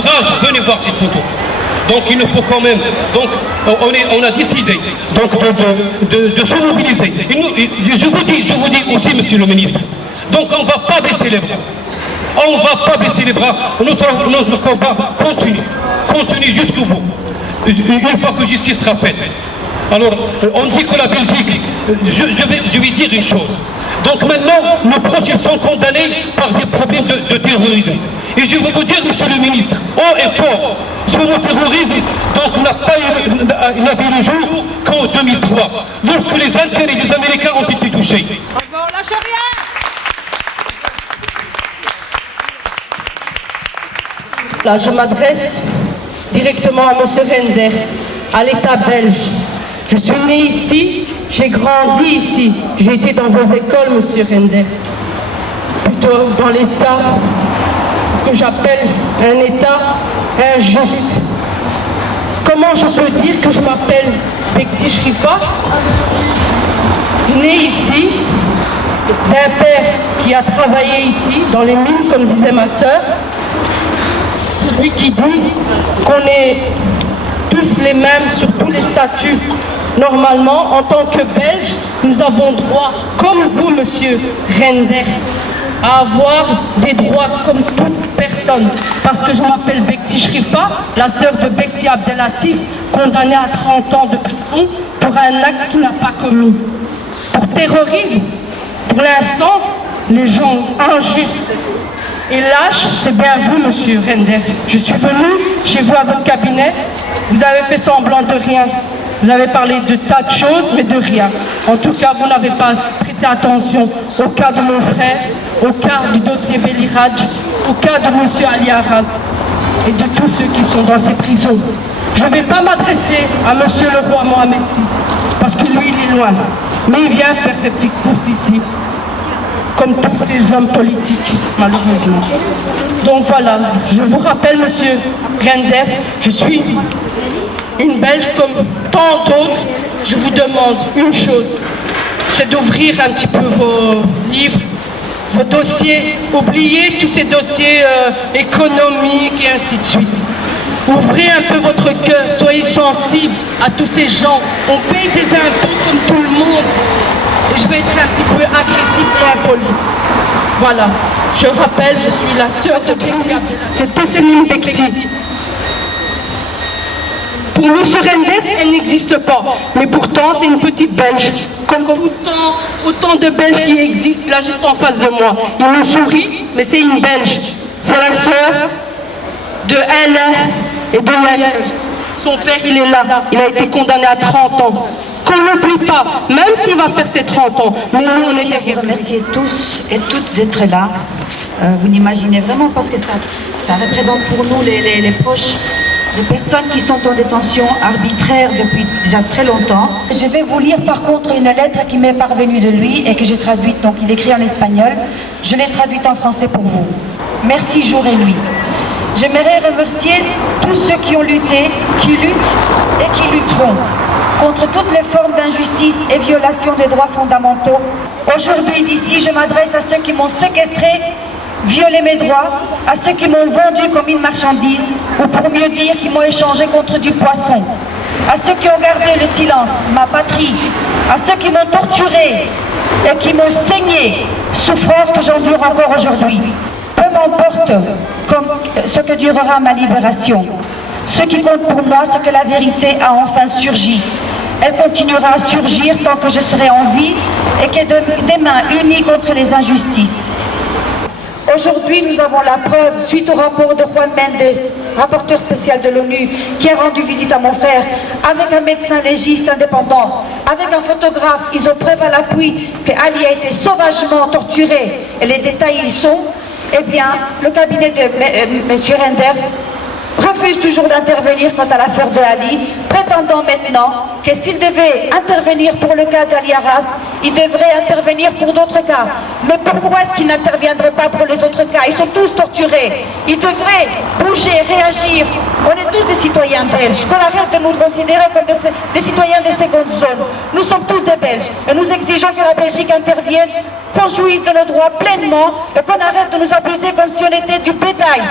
courage, venez voir cette photo. Donc il nous faut quand même, donc on a décidé donc, de se mobiliser. Je vous dis aussi, monsieur le ministre, donc on ne va pas baisser les bras. On ne va pas baisser les bras, notre combat continue jusqu'au bout. Une fois que justice sera faite. Alors, on dit que la Belgique, je vais dire une chose. Donc maintenant, nos proches sont condamnés par des problèmes de terrorisme. Et je veux vous dire, monsieur le ministre, haut et fort, sur le terrorisme, donc il n'a vu le jour qu'en 2003, lorsque les Algériens et les Américains ont été touchés. On lâche rien. Là, je m'adresse directement à M. Renders, à l'État belge. Je suis né ici, j'ai grandi ici. J'ai été dans vos écoles, M. Renders. Plutôt dans l'État que j'appelle un État injuste. Comment je peux dire que je m'appelle Bekti Shrifa, né ici, d'un père qui a travaillé ici, dans les mines, comme disait ma sœur, celui qui dit qu'on est tous les mêmes sur tous les statuts. Normalement, en tant que Belges, nous avons droit, comme vous, monsieur Renders, à avoir des droits comme toute personne. Parce que je m'appelle Bekti Shrifa, la sœur de Bekti Abdelatif, condamnée à 30 ans de prison pour un acte qu'il n'a pas commis. Pour terrorisme, pour l'instant, les gens injustes et lâches, c'est bien vous, monsieur Renders. Je suis venue chez vous à votre cabinet, vous avez fait semblant de rien. Vous avez parlé de tas de choses, mais de rien. En tout cas, vous n'avez pas prêté attention au cas de mon frère, au cas du dossier Beliraj, au cas de M. Ali Arras et de tous ceux qui sont dans ces prisons. Je ne vais pas m'adresser à M. le roi Mohamed VI, parce que lui, il est loin. Mais il vient faire ses petites courses ici, comme tous ces hommes politiques, malheureusement. Donc voilà, je vous rappelle, M. Renders, je suis une Belge comme tant d'autres. Je vous demande une chose, c'est d'ouvrir un petit peu vos livres, vos dossiers, oubliez tous ces dossiers économiques et ainsi de suite. Ouvrez un peu votre cœur, soyez sensibles à tous ces gens. On paye des impôts comme tout le monde. Et je vais être un petit peu agressif et impoli. Voilà, je rappelle, je suis la sœur de Bekti. C'est Tessenim Bekti. Pour M. Renders, elle n'existe pas. Mais pourtant, c'est une petite Belge. Comme autant de Belges qui existent là, juste en face de moi. Il me sourit, mais c'est une Belge. C'est la sœur de Alain et de Yassir. Son père, il est là. Il a été condamné à 30 ans. Qu'on n'oublie pas, même s'il va faire ses 30 ans. Mais nous, on est vous remercier tous et toutes d'être là. Vous n'imaginez vraiment pas ce que ça représente pour nous, les proches. Des personnes qui sont en détention arbitraire depuis déjà très longtemps. Je vais vous lire par contre une lettre qui m'est parvenue de lui et que j'ai traduite, donc il écrit en espagnol. Je l'ai traduite en français pour vous. Merci jour et nuit. J'aimerais remercier tous ceux qui ont lutté, qui luttent et qui lutteront contre toutes les formes d'injustice et violation des droits fondamentaux. Aujourd'hui, d'ici, je m'adresse à ceux qui m'ont séquestré, violé mes droits, à ceux qui m'ont vendu comme une marchandise, ou pour mieux dire, qui m'ont échangé contre du poisson, à ceux qui ont gardé le silence, ma patrie, à ceux qui m'ont torturé et qui m'ont saigné, souffrance que j'endure encore aujourd'hui. Peu m'importe ce que durera ma libération. Ce qui compte pour moi, c'est que la vérité a enfin surgi. Elle continuera à surgir tant que je serai en vie et que des mains unies contre les injustices. Aujourd'hui, nous avons la preuve, suite au rapport de Juan Mendes, rapporteur spécial de l'ONU, qui a rendu visite à mon frère, avec un médecin légiste indépendant, avec un photographe, ils ont preuve à l'appui que Ali a été sauvagement torturé, et les détails y sont. Eh bien, le cabinet de M. Renders refuse toujours d'intervenir quant à l'affaire de Ali, prétendant maintenant que s'il devait intervenir pour le cas d'Ali Arras, il devrait intervenir pour d'autres cas. Mais pourquoi est-ce qu'il n'interviendrait pas pour les autres cas? Ils sont tous torturés. Ils devraient bouger, réagir. On est tous des citoyens belges. Qu'on arrête de nous considérer comme des citoyens des secondes zones. Nous sommes tous des Belges. Et nous exigeons que la Belgique intervienne, qu'on jouisse de nos droits pleinement et qu'on arrête de nous abuser comme si on était du bétail.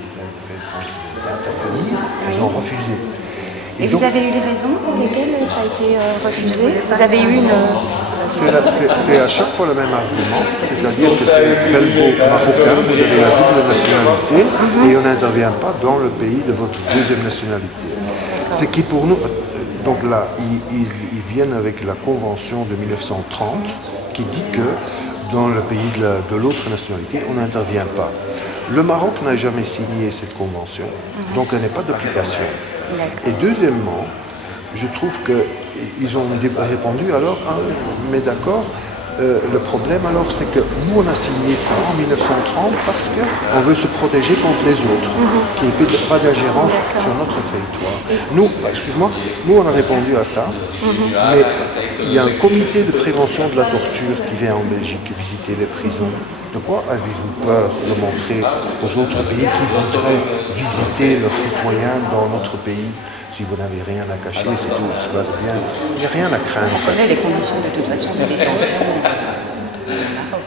ministère des Affaires étrangères d'intervenir, ils ont refusé. Et vous avez eu les raisons pour lesquelles ça a été refusé? Vous avez eu une... C'est à chaque fois le même argument, c'est-à-dire que c'est belgo-marocain, vous avez la double nationalité et on n'intervient pas dans le pays de votre deuxième nationalité. C'est qui pour nous, donc là, ils viennent avec la convention de 1930 qui dit que dans le pays de l'autre nationalité, on n'intervient pas. Le Maroc n'a jamais signé cette convention, donc elle n'est pas d'application. Et deuxièmement, je trouve qu'ils ont répondu alors, mais d'accord, le problème alors c'est que nous on a signé ça en 1930 parce qu'on veut se protéger contre les autres, qu'il n'y ait pas d'ingérence sur notre territoire. Nous, excuse-moi, nous on a répondu à ça, mais il y a un comité de prévention de la torture qui vient en Belgique visiter les prisons. De quoi avez-vous peur de montrer aux autres pays qui voudraient visiter leurs citoyens dans notre pays? Si vous n'avez rien à cacher, c'est tout se passe bien. Il n'y a rien à craindre. On connaît les conditions de toute façon de détention au Maroc.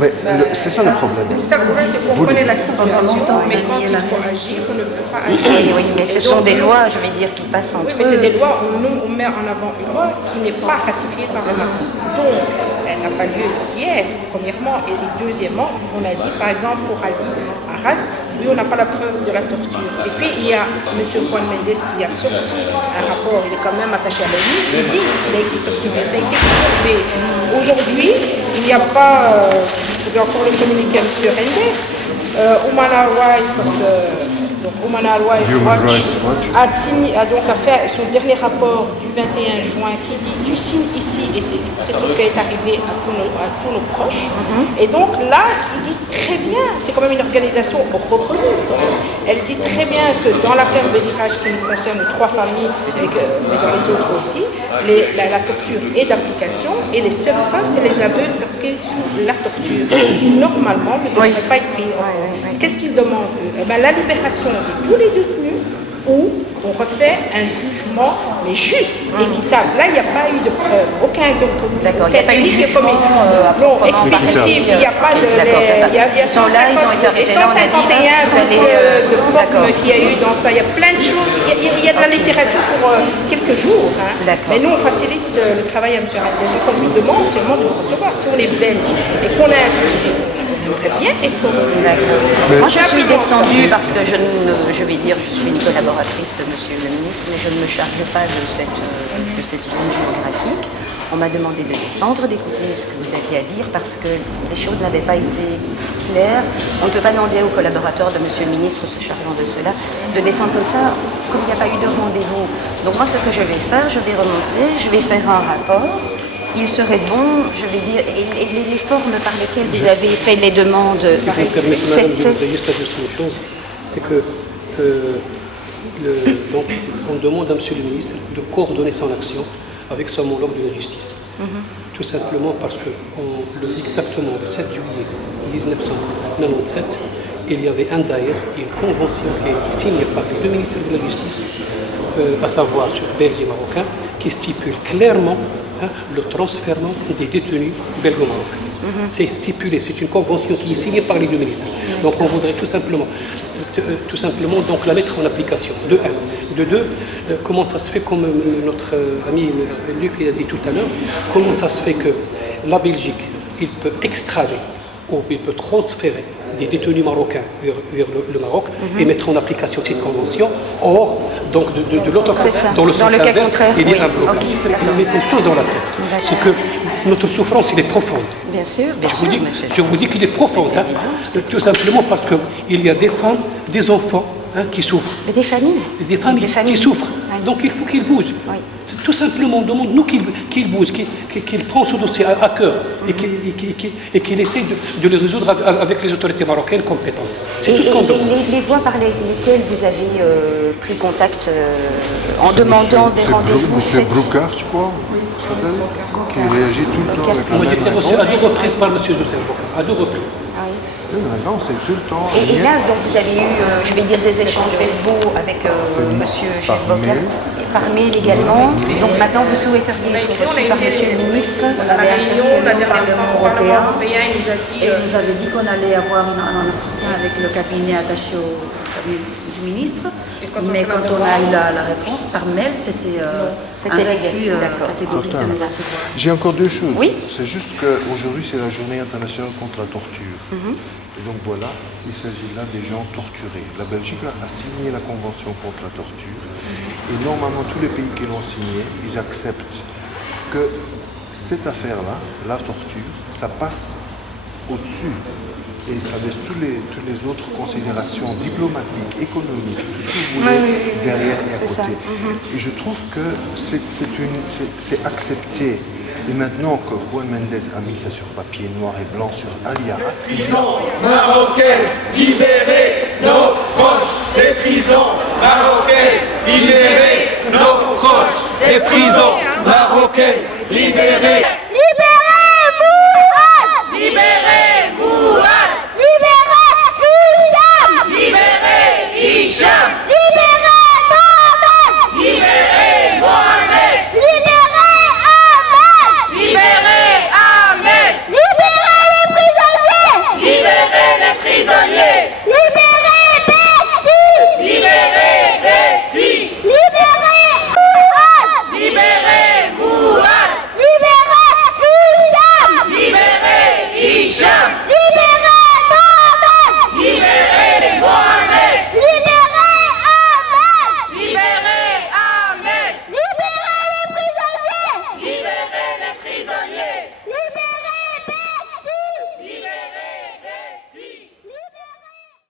Ouais, c'est ça le problème. C'est ça le problème, c'est qu'on connaît la situation, mais quand il faut agir, on ne veut pas agir. Oui, mais ce sont des lois, je vais dire, qui passent entre eux. Oui, mais c'est des lois où nous, on met en avant une loi qui n'est pas ratifiée par le Maroc. Donc, elle n'a pas lieu d'hier, premièrement. Et deuxièmement, on a dit, par exemple, pour Ali Arras, oui, on n'a pas la preuve de la torture. Et puis, il y a M. Juan Mendes qui a sorti un rapport, il est quand même attaché à l'ONU, qui dit qu'il a été torturé. Ça a été prouvé. Aujourd'hui, il n'y a pas, je vais encore le communiquer à M. Rendez, Human Rights, parce que donc, Human Rights Watch a donc fait son dernier rapport du 21 juin qui dit tu signes ici et c'est tout. C'est ce qui est arrivé à tous nos proches. Et donc là, ils disent très bien, c'est quand même une organisation reconnue. Elle dit très bien que dans l'affaire Belirage qui nous concerne 3 familles, mais dans les autres aussi, la torture est d'application et les seules preuves, c'est les aveux stockés sous la torture qui normalement ne devraient pas être pris en compte. Qu'est-ce qu'ils demandent eux? La libération de tous les détenus ou on refait un jugement mais juste, équitable. Là, il n'y a pas eu de preuve, aucun délit qui est commis. Non, expéditif, il n'y a pas de... Il y a 151 dossiers de forme qu'il y a eu dans ça. Il y a plein de choses. Il y a de la littérature pour quelques jours. Mais nous, on facilite le travail à M. Rendez. Donc, on lui demande seulement de le recevoir. Si on est belge et qu'on a un souci, bien être Moi, je suis descendue parce que je vais dire, je suis une collaboratrice de Monsieur le ministre, mais je ne me charge pas de cette zone géographique. On m'a demandé de descendre, d'écouter ce que vous aviez à dire parce que les choses n'avaient pas été claires. On ne peut pas demander aux collaborateurs de Monsieur le ministre se chargeant de cela de descendre comme ça, comme il n'y a pas eu de rendez-vous. Donc moi, ce que je vais faire, je vais remonter, je vais faire un rapport. Il serait bon, je vais dire, et les formes par lesquelles vous avez fait les demandes, Si vous me permettez, madame, je voudrais juste ajouter une chose, c'est que donc, on demande à M. le ministre de coordonner son action avec son homologue de la justice. Tout simplement parce que exactement le 7 juillet 1997, il y avait un daïr, une convention qui a été signée par les 2 ministres de la justice, à savoir sur belge et marocain, qui stipule clairement le transfert des détenus belgo-marocains. C'est stipulé, c'est une convention qui est signée par les 2 ministres. Donc on voudrait tout simplement donc la mettre en application, de 1. De 2, comment ça se fait, comme notre ami Luc a dit tout à l'heure, comment ça se fait que la Belgique, il peut extrader ou il peut transférer des détenus marocains vers le Maroc et mettre en application cette convention. Or, donc de l'autre côté, dans le sens inverse, il y a un blocage. Mais une chose dans la tête, c'est que notre souffrance, elle est profonde. Bien sûr, Je vous dis qu'il est profond, tout simplement parce qu'il y a des femmes, des enfants qui souffrent. Mais des familles. Des familles qui souffrent. Donc il faut qu'ils bougent. Tout simplement, on demande nous qu'il bouge, qu'il prend ce dossier à cœur et qu'il essaie de le résoudre avec les autorités marocaines compétentes. C'est tout ce qu'on demande. Les voies par lesquelles vous avez pris contact en demandant des rendez-vous, c'est Broucard, je crois, qui réagit tout le temps avec la Moi, j'ai même été reçu réponse. à 2 reprises par M. Joseph Broucard, à 2 reprises. Non, c'est tout le temps. Et là, donc, vous avez eu, je vais dire, des échanges verbaux avec M. Jeff par mail. Bokert. par mail également. Donc maintenant, vous souhaiteriez être reçu par Monsieur le ministre. On a la réunion, la dernière fois, le Parlement européen il nous a dit... Et il nous avait dit qu'on allait avoir un entretien avec le cabinet attaché au cabinet du ministre. Mais quand on a eu la réponse par mail, c'était un refus catégorique de nous recevoir. J'ai encore deux choses. Oui. C'est juste qu'aujourd'hui, c'est la journée internationale contre la torture. Et donc voilà, il s'agit là des gens torturés. La Belgique a signé la Convention contre la torture. Et normalement, tous les pays qui l'ont signé, ils acceptent que cette affaire-là, la torture, ça passe au-dessus. Et ça laisse toutes les autres considérations diplomatiques, économiques, tout ce que vous voulez, derrière et à côté. Et je trouve que c'est accepté. Et maintenant que Juan Mendes a mis ça sur papier noir et blanc sur Aliaras, des prisons marocaines, libérez nos proches des prisons marocaines, libérez nos proches des prisons marocaines, libérez